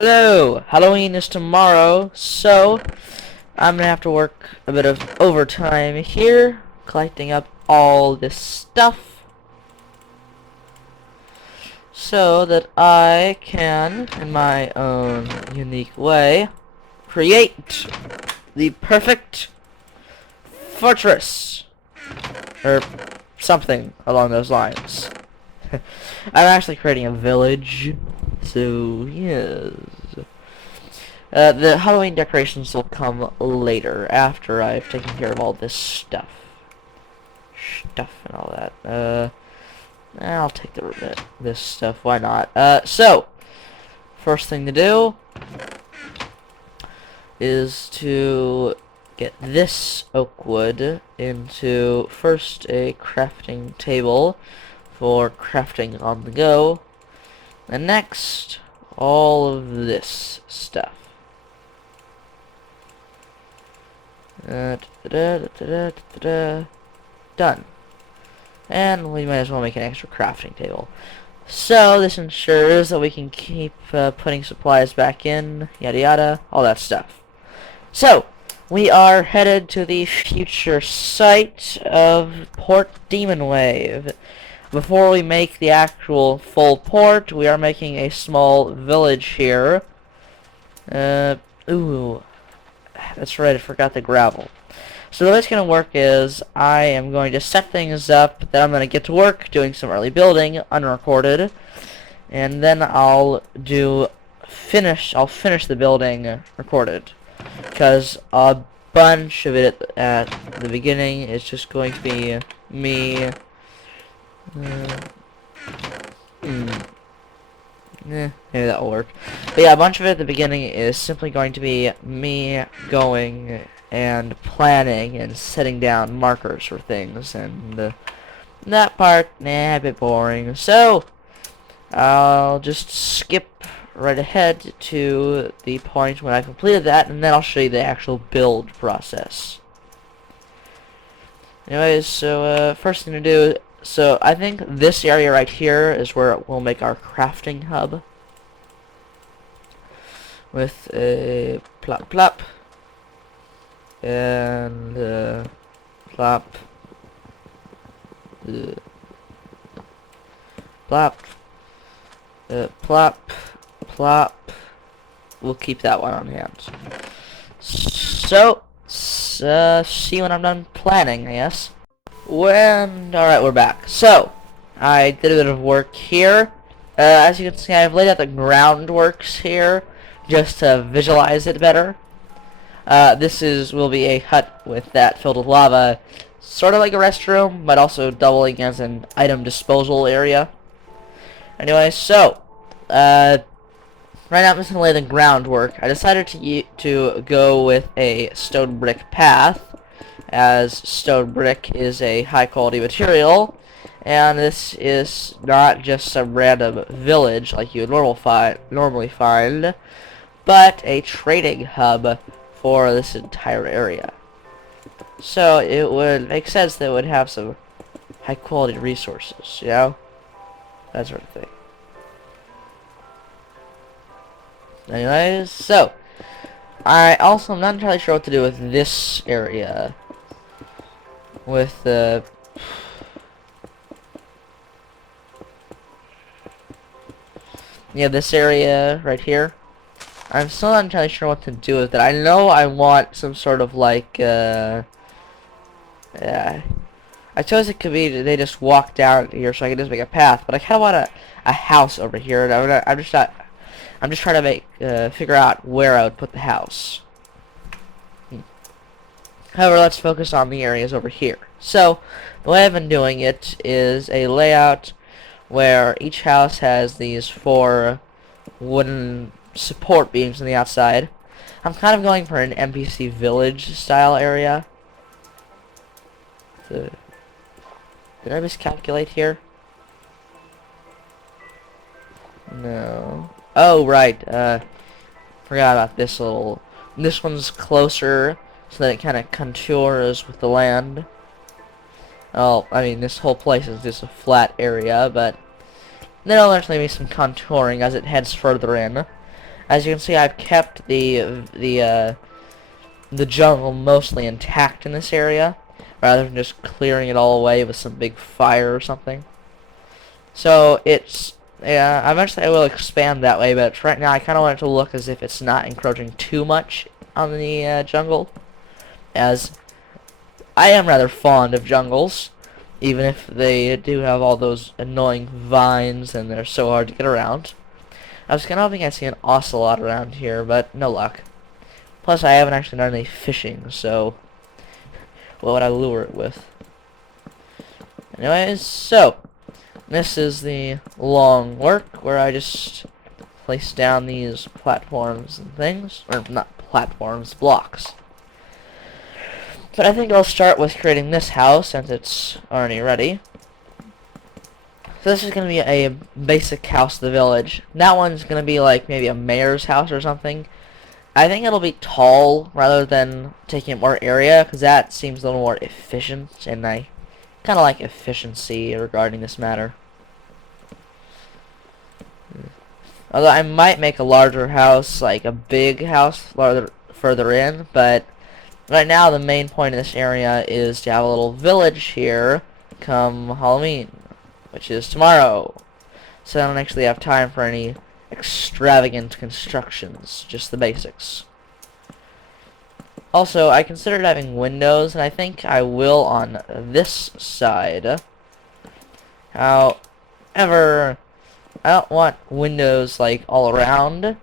Hello! Halloween is tomorrow, so I'm gonna have to work a bit of overtime here, collecting up all this stuff, so that I can, in my own unique way, create the perfect fortress, or something along those lines. I'm actually creating a village, so yes. The Halloween decorations will come later, after I've taken care of all this stuff. And all that. I'll take this stuff, why not? So, first thing to do is to get this oak wood into, first, a crafting table for crafting on the go, and next, all of this stuff. Done. And we might as well make an extra crafting table. So this ensures that we can keep putting supplies back in, yada yada, all that stuff. So, we are headed to the future site of Port Demonwave. Before we make the actual full port, we are making a small village here. Ooh. That's right, I forgot the gravel. So the way it's going to work is I am going to set things up, then I'm going to get to work doing some early building, unrecorded, and then I'll finish the building recorded. Because a bunch of it at the beginning is just going to be me. Maybe that'll work. But yeah, a bunch of it at the beginning is simply going to be me going and planning and setting down markers for things, and that part, a bit boring. So, I'll just skip right ahead to the point when I completed that, and then I'll show you the actual build process. Anyways, so first thing to do, so I think this area right here is where we'll make our crafting hub. With a plop plop. And plop. Plop. Plop. Plop. We'll keep that one on hand. So, see when I'm done planning, I guess. Alright, we're back. So, I did a bit of work here. As you can see, I've laid out the groundworks here, just to visualize it better. This will be a hut with that filled with lava, sort of like a restroom, but also doubling as an item disposal area. Anyway, so, right now I'm just gonna lay the groundwork. I decided to go with a stone brick path, as stone brick is a high quality material, and this is not just some random village like you would normally find, but a trading hub for this entire area. So it would make sense that it would have some high quality resources, you know? That sort of thing. Anyways, so I also am not entirely sure what to do with this area. With the this area right here. I'm still not entirely sure what to do with it. I know I want some sort of like yeah. I suppose it could be they just walk down here so I can just make a path, but I kinda want a house over here, and I'm just trying to figure out where I would put the house. However, let's focus on the areas over here. So, the way I've been doing it is a layout where each house has these 4 wooden support beams on the outside. I'm kind of going for an NPC village style area. Did I miscalculate here? No. Oh, right. Forgot about this little. This one's closer, so that it kind of contours with the land. Oh, I mean, this whole place is just a flat area, but there'll eventually be some contouring as it heads further in. As you can see, I've kept the jungle mostly intact in this area, rather than just clearing it all away with some big fire or something. So it's, yeah, eventually I will expand that way, but right now I kind of want it to look as if it's not encroaching too much on the jungle, as I am rather fond of jungles, even if they do have all those annoying vines and they're so hard to get around. I was kind of hoping I'd see an ocelot around here, but no luck. Plus, I haven't actually done any fishing, so what would I lure it with? Anyways, so this is the long work where I just place down these platforms and things, or not platforms, blocks. But I think I'll start with creating this house since it's already ready. So this is going to be a basic house of the village. That one's going to be like maybe a mayor's house or something. I think it'll be tall rather than taking up more area, because that seems a little more efficient, and I kind of like efficiency regarding this matter. Although I might make a larger house, like a big house further in, but right now the main point of this area is to have a little village here come Halloween, which is tomorrow. So I don't actually have time for any extravagant constructions, just the basics. Also, I considered having windows, and I think I will on this side. However, I don't want windows like all around,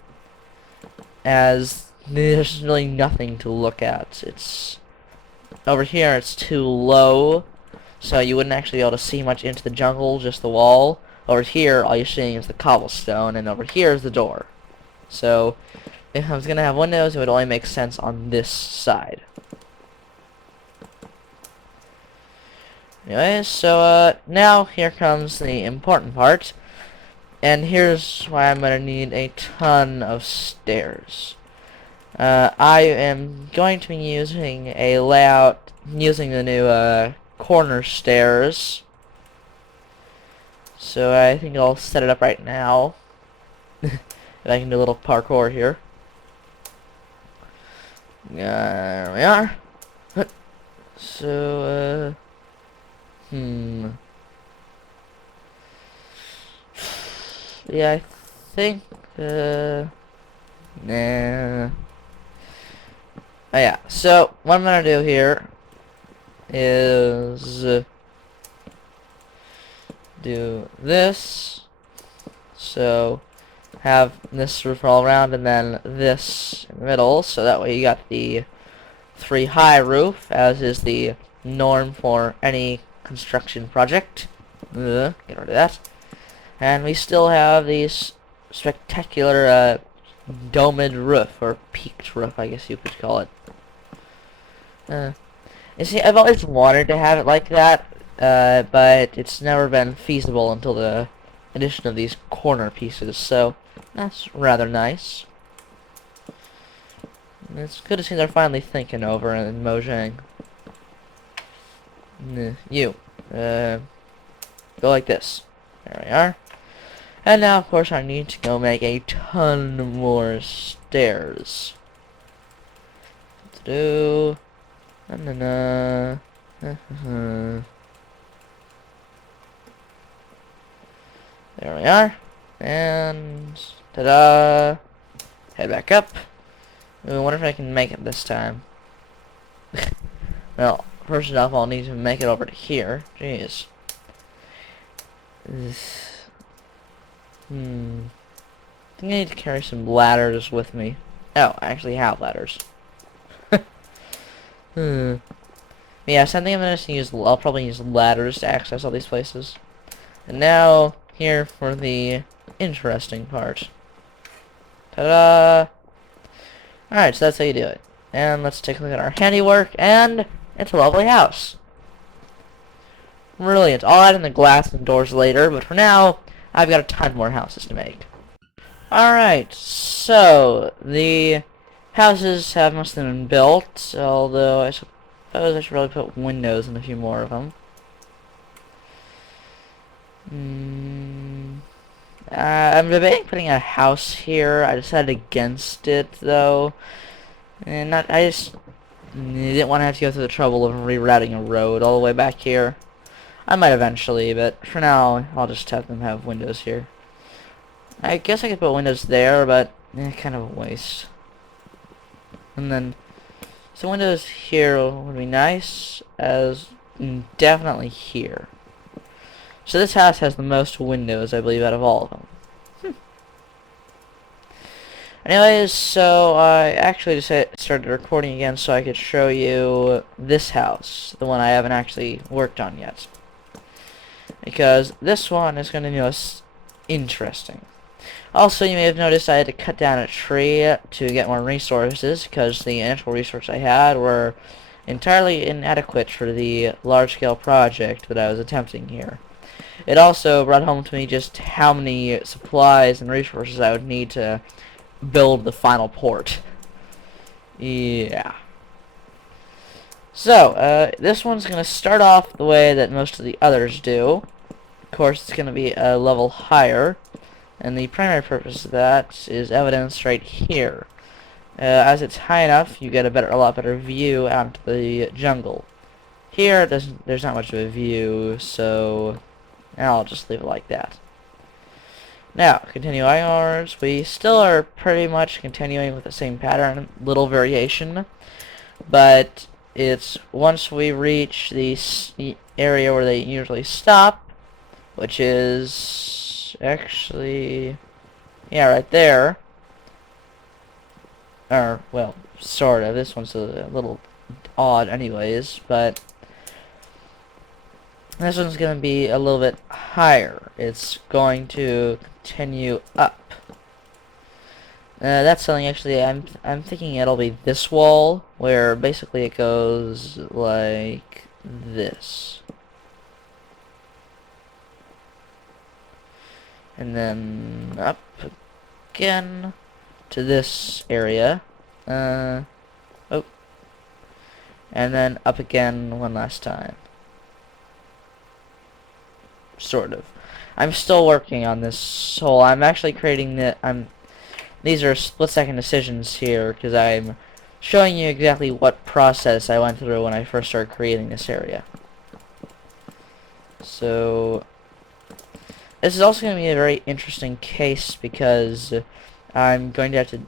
as there's really nothing to look at. It's over here, it's too low, so you wouldn't actually be able to see much into the jungle, just the wall. Over here, all you're seeing is the cobblestone, and over here is the door. So, if I was going to have windows, it would only make sense on this side. Anyways, so, now here comes the important part. And here's why I'm going to need a ton of stairs. I am going to be using a layout, using the new, corner stairs. So I think I'll set it up right now. If I can do a little parkour here. There we are. So, yeah, I think, nah. Oh yeah, so what I'm gonna do here is do this, so have this roof all around and then this in the middle, so that way you got the 3 high roof, as is the norm for any construction project. Get rid of that. And we still have these spectacular domed roof, or peaked roof, I guess you could call it. You see, I've always wanted to have it like that, but it's never been feasible until the addition of these corner pieces, so that's rather nice. And it's good to see they're finally thinking over in Mojang. You, go like this. There we are. And now, of course, I need to go make a ton more stairs. What to do? There we are. And ta-da! Head back up. I wonder if I can make it this time. Well, first off, I'll need to make it over to here. Jeez. I think I need to carry some ladders with me. Oh, I actually have ladders. Yeah, so I think I'm gonna use. I'll probably use ladders to access all these places. And now, here for the interesting part. Ta-da! Alright, so that's how you do it. And let's take a look at our handiwork, and it's a lovely house. Brilliant. I'll add in the glass and doors later, but for now, I've got a ton more houses to make. Alright, so the houses have mostly been built, although I suppose I should really put windows in a few more of them. I'm debating putting a house here. I decided against it, though. And I just didn't want to have to go through the trouble of rerouting a road all the way back here. I might eventually, but for now, I'll just have them have windows here. I guess I could put windows there, but kind of a waste. And then some windows here would be nice, as definitely here. So this house has the most windows, I believe, out of all of them. Anyways, so I actually just started recording again so I could show you this house, the one I haven't actually worked on yet. Because this one is going to be most interesting. Also, you may have noticed I had to cut down a tree to get more resources, because the initial resources I had were entirely inadequate for the large-scale project that I was attempting here. It also brought home to me just how many supplies and resources I would need to build the final port. Yeah. So, this one's going to start off the way that most of the others do. Of course, it's going to be a level higher, and the primary purpose of that is evidenced right here. As it's high enough, you get a lot better view out into the jungle. Here, there's not much of a view, so I'll just leave it like that. Now, continuing onwards, we still are pretty much continuing with the same pattern, little variation, but it's once we reach the area where they usually stop, which is actually, yeah, right there, or, well, sort of, this one's a little odd anyways, but this one's going to be a little bit higher. It's going to continue up. That's something actually I'm thinking it'll be this wall, where basically it goes like this. And then up again to this area. Oh. And then up again one last time. Sort of. I'm still working on this whole. I'm actually creating these are split-second decisions here because I'm showing you exactly what process I went through when I first started creating this area. So this is also going to be a very interesting case because I'm going to have to.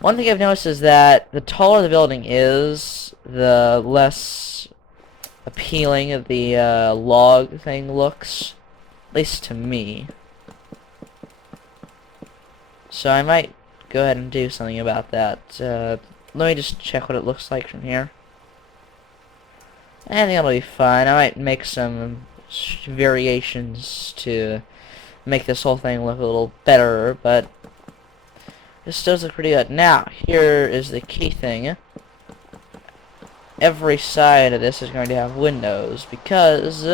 One thing I've noticed is that the taller the building is, the less appealing the log thing looks, at least to me. So I might go ahead and do something about that. Let me just check what it looks like from here. I think it'll be fine. I might make some variations to make this whole thing look a little better, but this does look pretty good. Now, here is the key thing. Every side of this is going to have windows, because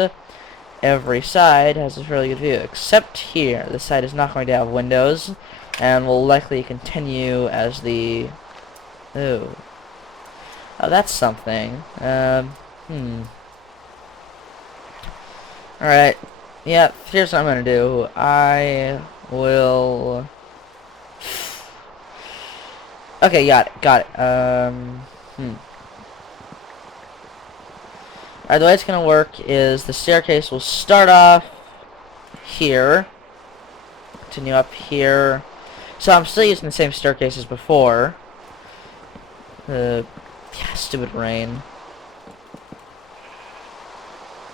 every side has a fairly good view, except here. This side is not going to have windows, and will likely continue as the... Oh, that's something. Alright. Yeah, here's what I'm gonna do. I will... Okay, got it. Alright, the way it's gonna work is the staircase will start off here, continue up here. So I'm still using the same staircase as before. Yeah, stupid rain.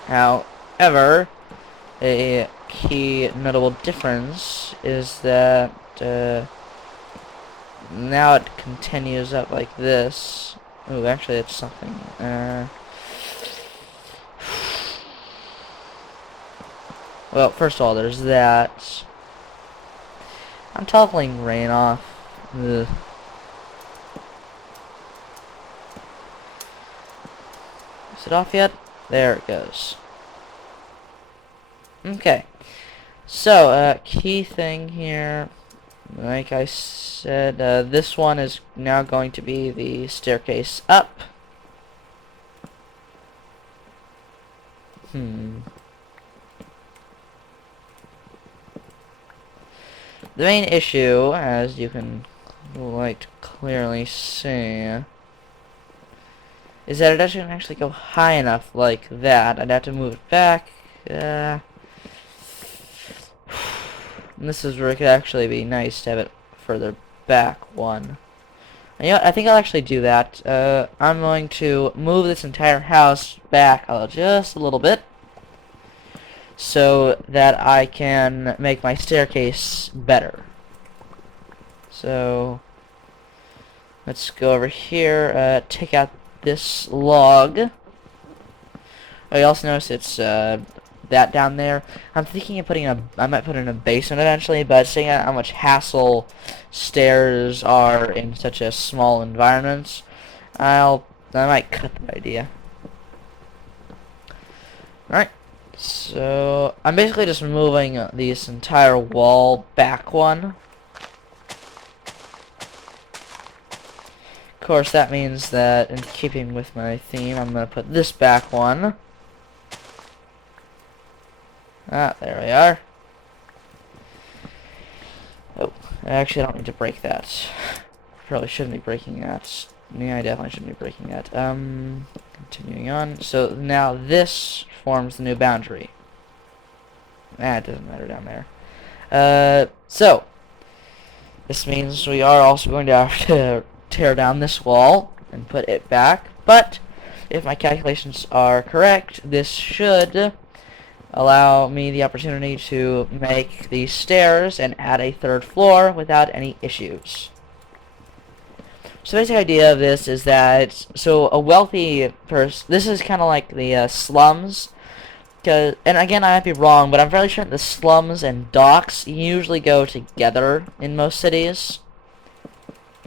However, a key notable difference is that now it continues up like this. Ooh, actually, it's something. Well, first of all, there's that. I'm toggling rain off. Ugh. Is it off yet? There it goes. Okay. So, key thing here. Like I said, this one is now going to be the staircase up. The main issue, as you can quite clearly see, is that it doesn't actually go high enough like that. I'd have to move it back. And this is where it could actually be nice to have it further back one. And you know what? I think I'll actually do that. I'm going to move this entire house back just a little bit, so that I can make my staircase better. So let's go over here, take out this log. Oh, you also notice it's that down there. I'm thinking of putting I might put in a basement eventually, but seeing how much hassle stairs are in such a small environment, I might cut that idea. Alright. So, I'm basically just moving this entire wall back one. Of course, that means that, in keeping with my theme, I'm going to put this back one. Ah, there we are. Oh, I actually don't need to break that. Probably shouldn't be breaking that. Yeah, I definitely shouldn't be breaking that. Continuing on. So, now this forms the new boundary. Ah, it doesn't matter down there. So, this means we are also going to have to tear down this wall and put it back. But, if my calculations are correct, this should allow me the opportunity to make these stairs and add a third floor without any issues. So the basic idea of this is that, so a wealthy person, this is kind of like the slums, and again I might be wrong, but I'm fairly sure that the slums and docks usually go together in most cities,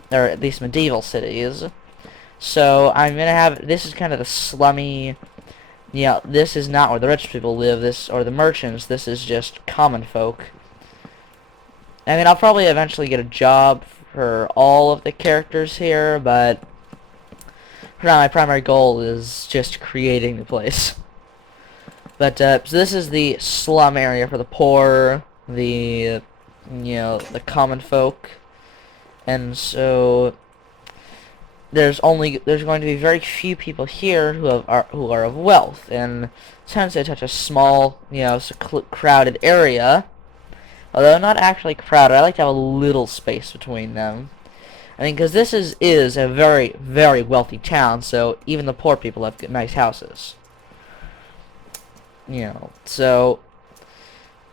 or at least medieval cities. So I'm going to have, this is kind of the slummy, yeah, this is not where the rich people live, or the merchants, this is just common folk. I mean, I'll probably eventually get a job for all of the characters here, but for now my primary goal is just creating the place. But, so this is the slum area for the poor, the, the common folk, and so there's going to be very few people here who are of wealth, and since it's such a small, crowded area, although not actually crowded, I like to have a little space between them. I mean, because this is a very, very wealthy town, so even the poor people have nice houses. So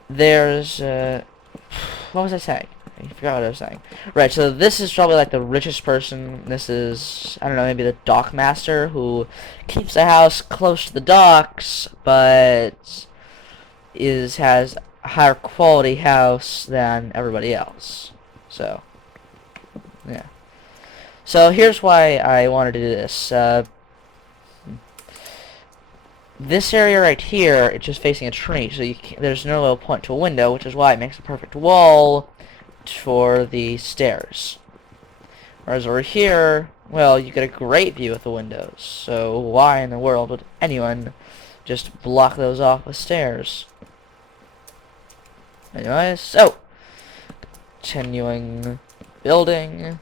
there's, what was I saying? I forgot what I was saying. Right, so this is probably like the richest person. This is, I don't know, maybe the dockmaster who keeps a house close to the docks, but has a higher quality house than everybody else. So, yeah. So here's why I wanted to do this. This area right here, it's just facing a tree, so there's no little point to a window, which is why it makes a perfect wall for the stairs. Whereas over here, well, you get a great view of the windows, so why in the world would anyone just block those off with stairs? Anyways, so continuing building.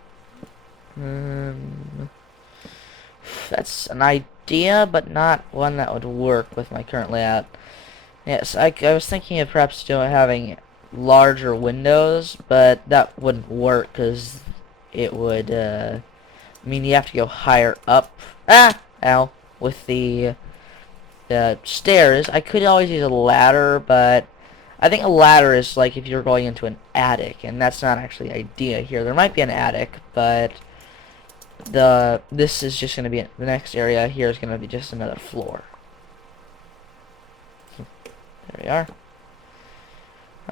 That's an idea, but not one that would work with my current layout. Yes, I was thinking of perhaps having larger windows, but that wouldn't work because it would mean you have to go higher up. Ow! With the stairs. I could always use a ladder, but I think a ladder is like if you're going into an attic, and that's not actually the idea here. There might be an attic, but this is just going to be the next area here is going to be just another floor. There we are.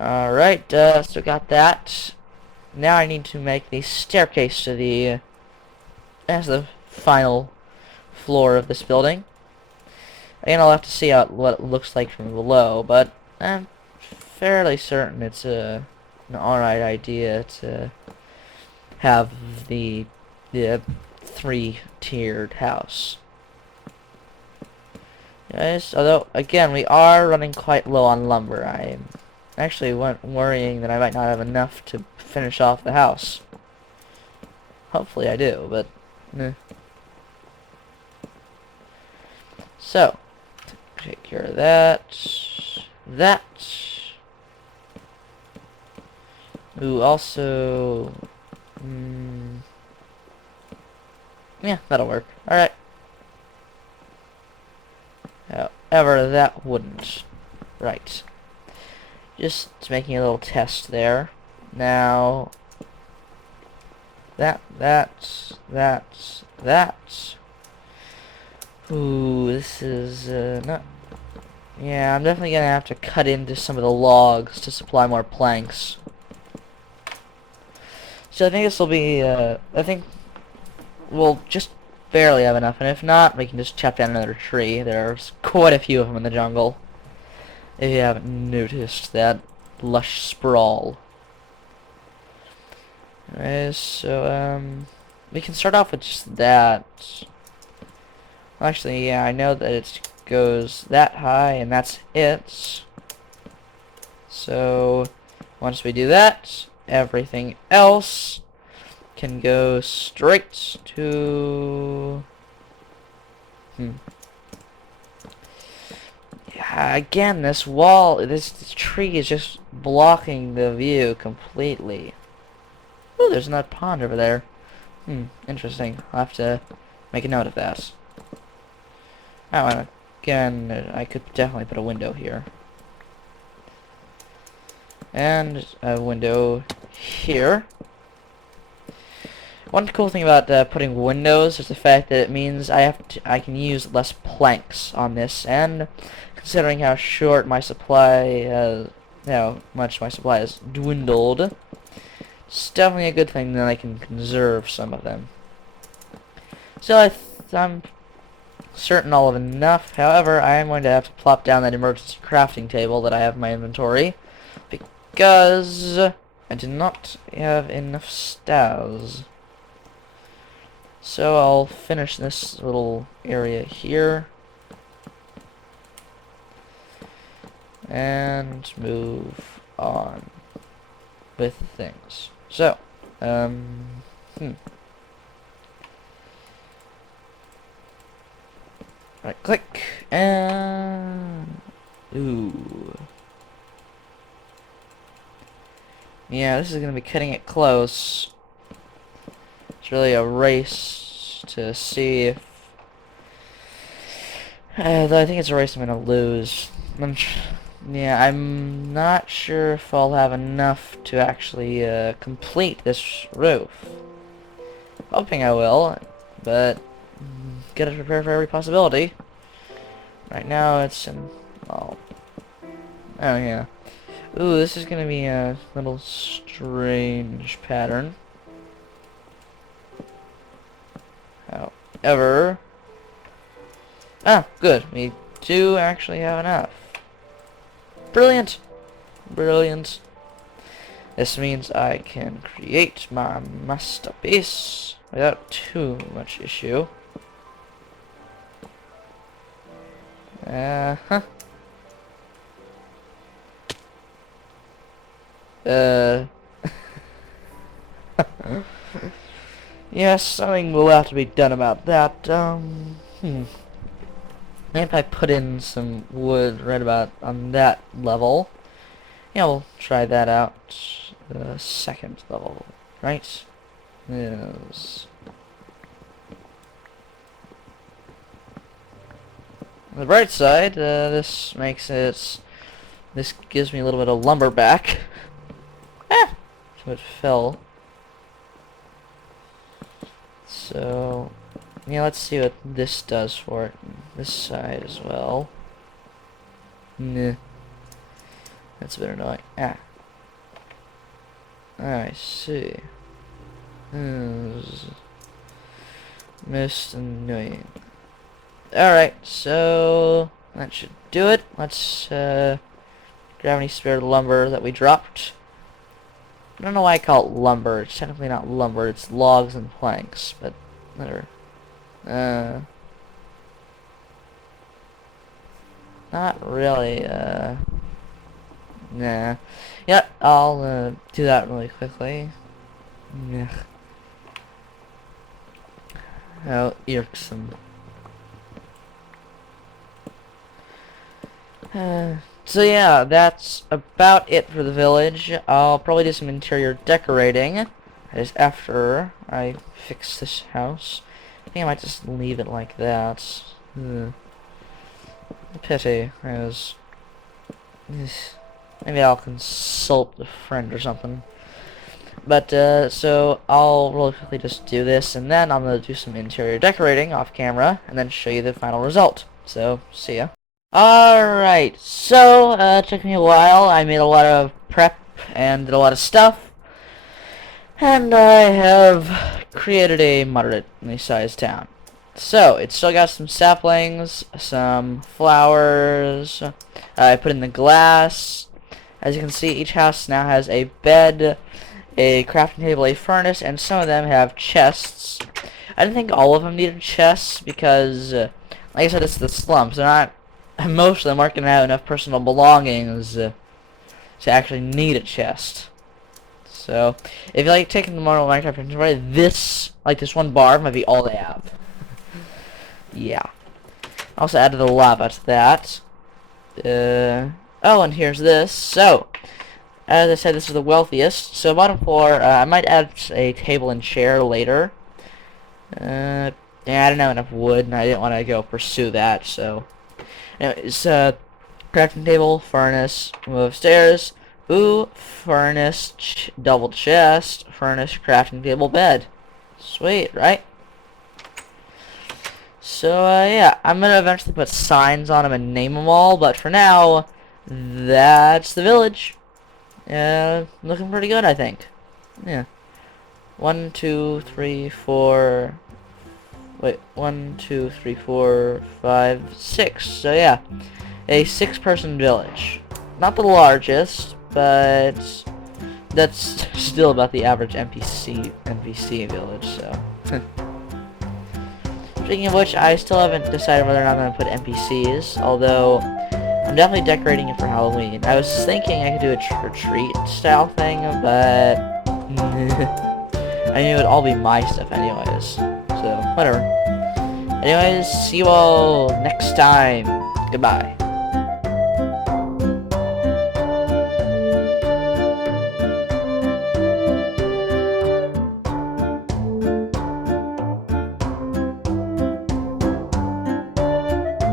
Alright, so got that. Now I need to make the staircase to the final floor of this building. Again, I'll have to see what it looks like from below, but I'm fairly certain it's an alright idea to have the three-tiered house. Yes, although again we are running quite low on lumber. actually worrying that I might not have enough to finish off the house. Hopefully I do, but so take care of that. Ooh, also yeah, that'll work. Alright. However, that wouldn't. Right. Just making a little test there. Now, that's. Ooh, this is, not... Yeah, I'm definitely gonna have to cut into some of the logs to supply more planks. So I think this will be, I think we'll just barely have enough, and if not, we can just chop down another tree. There's quite a few of them in the jungle. If you haven't noticed that lush sprawl. Alright, so, we can start off with just that. Well, actually, yeah, I know that it goes that high, and that's it. So, once we do that, everything else can go straight to... Yeah, again, this wall, this tree is just blocking the view completely. Oh, there's another pond over there. Interesting. I'll have to make a note of that. Oh, and again, I could definitely put a window here. And a window here. One cool thing about putting windows is the fact that it means I can use less planks on this, and considering how short my supply, how much my supply has dwindled, it's definitely a good thing that I can conserve some of them. So I'm certain I'll have enough. However, I am going to have to plop down that emergency crafting table that I have in my inventory, because I do not have enough stairs. So I'll finish this little area here and move on with things. So, right click and ooh. Yeah, this is gonna be cutting it close. It's really a race to see if... though I think it's a race I'm gonna lose. Yeah, I'm not sure if I'll have enough to actually complete this roof. Hoping I will, but gotta prepare for every possibility. Right now it's in... Oh yeah. Ooh, this is gonna be a little strange pattern. However... Ah, good. We do actually have enough. Brilliant! Brilliant. This means I can create my masterpiece without too much issue. Yes, something will have to be done about that. Maybe if I put in some wood right about on that level. Yeah, we'll try that out. The second level, right? Is on the bright side, this gives me a little bit of lumber back. Ah! So it fell. So, yeah, let's see what this does for it. This side as well. Nah. That's a bit annoying. Ah. I see. Most annoying. Alright, so that should do it. Let's grab any spare lumber that we dropped. I don't know why I call it lumber. It's technically not lumber, it's logs and planks, but whatever. Not really, Nah. Yeah, I'll do that really quickly. Yeah. How irksome. So yeah, that's about it for the village. I'll probably do some interior decorating. That is after I fix this house. I think I might just leave it like that. Pity, as maybe I'll consult a friend or something. But so I'll really quickly just do this, and then I'm gonna do some interior decorating off camera, and then show you the final result. So see ya. Alright, so, it took me a while. I made a lot of prep and did a lot of stuff. And I have created a moderately sized town. So, it's still got some saplings, some flowers. I put in the glass. As you can see, each house now has a bed, a crafting table, a furnace, and some of them have chests. I didn't think all of them needed chests because, like I said, it's the slums. They're not... Most of them aren't going to have enough personal belongings to actually need a chest. So, if you like taking the model Minecraft inventory, this one bar might be all they have. Yeah. Also added the lava to that. Oh, and here's this. So, as I said, this is the wealthiest. So, bottom floor, I might add a table and chair later. Yeah, I didn't have enough wood, and I didn't want to go pursue that, so... Anyways, crafting table, furnace, move upstairs. Ooh, furnace, double chest, furnace, crafting table, bed. Sweet, right? So, yeah, I'm gonna eventually put signs on them and name them all, but for now, that's the village. Looking pretty good, I think. Yeah. 1, 2, 3, 4... Wait, 1, 2, 3, 4, 5, 6. So yeah, a 6-person village. Not the largest, but that's still about the average NPC village. So, speaking of which, I still haven't decided whether or not I'm gonna put NPCs. Although I'm definitely decorating it for Halloween. I was thinking I could do a trick-or-treat style thing, but I knew it would all be my stuff anyways. So, whatever. Anyways, see you all next time. Goodbye.